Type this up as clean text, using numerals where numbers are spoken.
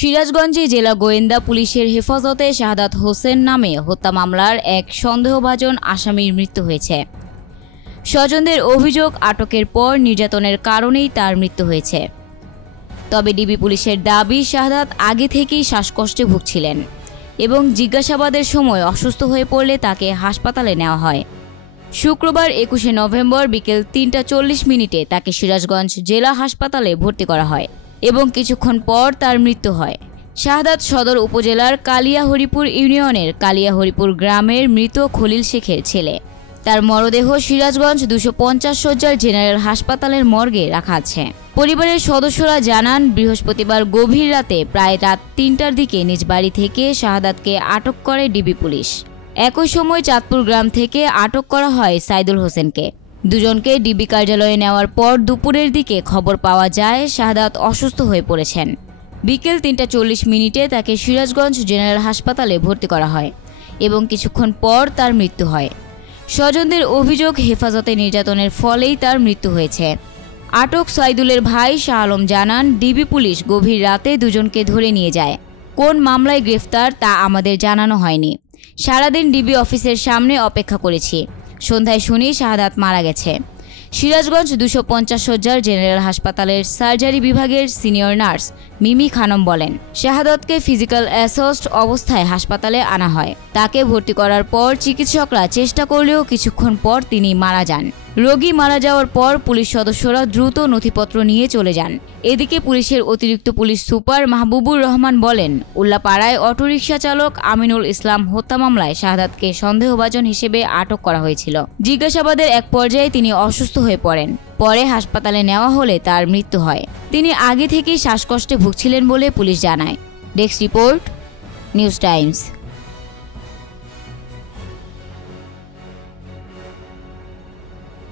সিরাজগঞ্জে জেলা গোয়েন্দা পুলিশের হেফাজতে শাহাদাত হোসেন নামে হত্যা মামলার এক সন্দেহভাজন আসামির মৃত্যু হয়েছে। স্বজনদের অভিযোগ, আটকের পর নির্যাতনের কারণেই তার মৃত্যু হয়েছে। তবে ডিবি পুলিশের দাবি, শাহাদাত আগে থেকেই শ্বাসকষ্টে ভুগছিলেন এবং জিজ্ঞাসাবাদের সময় অসুস্থ হয়ে পড়লে তাকে হাসপাতালে নেওয়া হয়। শুক্রবার 21শে নভেম্বর বিকেল 3:40 তাকে সিরাজগঞ্জ জেলা হাসপাতালে ভর্তি করা হয় এবং কিছুক্ষণ পর তার মৃত্যু হয়। শাহাদাত সদর উপজেলার কালিয়াহরিপুর ইউনিয়নের কালিয়াহরিপুর গ্রামের মৃত খলিল শেখের ছেলে। তার মরদেহ সিরাজগঞ্জ 250 শয্যার জেনারেল হাসপাতালের মর্গে রাখা আছে। পরিবারের সদস্যরা জানান, বৃহস্পতিবার গভীর রাতে প্রায় রাত 3টার দিকে নিজ বাড়ি থেকে শাহাদাতকে আটক করে ডিবি পুলিশ। একই সময় চাঁদপুর গ্রাম থেকে আটক করা হয় সাইদুল হোসেনকে। দুজনকে ডিবি কার্যালয়ে নেওয়ার পর দুপুরের দিকে খবর পাওয়া যায় শাহাদাত অসুস্থ হয়ে পড়েছেন। বিকেল 3:40 তাকে সিরাজগঞ্জ জেনারেল হাসপাতালে ভর্তি করা হয় এবং কিছুক্ষণ পর তার মৃত্যু হয়। স্বজনদের অভিযোগ, হেফাজতে নির্যাতনের ফলেই তার মৃত্যু হয়েছে। আটক সাইদুলের ভাই শাহ আলম জানান, ডিবি পুলিশ গভীর রাতে দুজনকে ধরে নিয়ে যায়। কোন মামলায় গ্রেফতার তা আমাদের জানানো হয়নি। সারাদিন ডিবি অফিসের সামনে অপেক্ষা করেছি। সন্ধ্যায় শুনি শাহাদাত মারা গেছে। সিরাজগঞ্জ 250 শয্যার জেনারেল হাসপাতালের সার্জারি বিভাগের সিনিয়র নার্স মিমি খানম বলেন, শাহাদাতকে ফিজিক্যাল অ্যাসস্ট অবস্থায় হাসপাতালে আনা হয়। তাকে ভর্তি করার পর চিকিৎসকরা চেষ্টা করলেও কিছুক্ষণ পর তিনি মারা যান। রোগী মারা যাওয়ার পর পুলিশ সদস্যরা দ্রুত নথিপত্র নিয়ে চলে যান। এদিকে পুলিশের অতিরিক্ত পুলিশ সুপার মাহবুবুর রহমান বলেন, উল্লাপাড়ায় অটোরিকশা চালক আমিনুল ইসলাম হত্যা মামলায় শাহাদাতকে সন্দেহভাজন হিসেবে আটক করা হয়েছিল। জিজ্ঞাসাবাদের এক পর্যায়ে তিনি অসুস্থ হয়ে পড়েন। পরে হাসপাতালে নেওয়া হলে তার মৃত্যু হয়। তিনি আগে থেকেই শ্বাসকষ্টে ভুগছিলেন বলে পুলিশ জানায়। Desk report, news Times.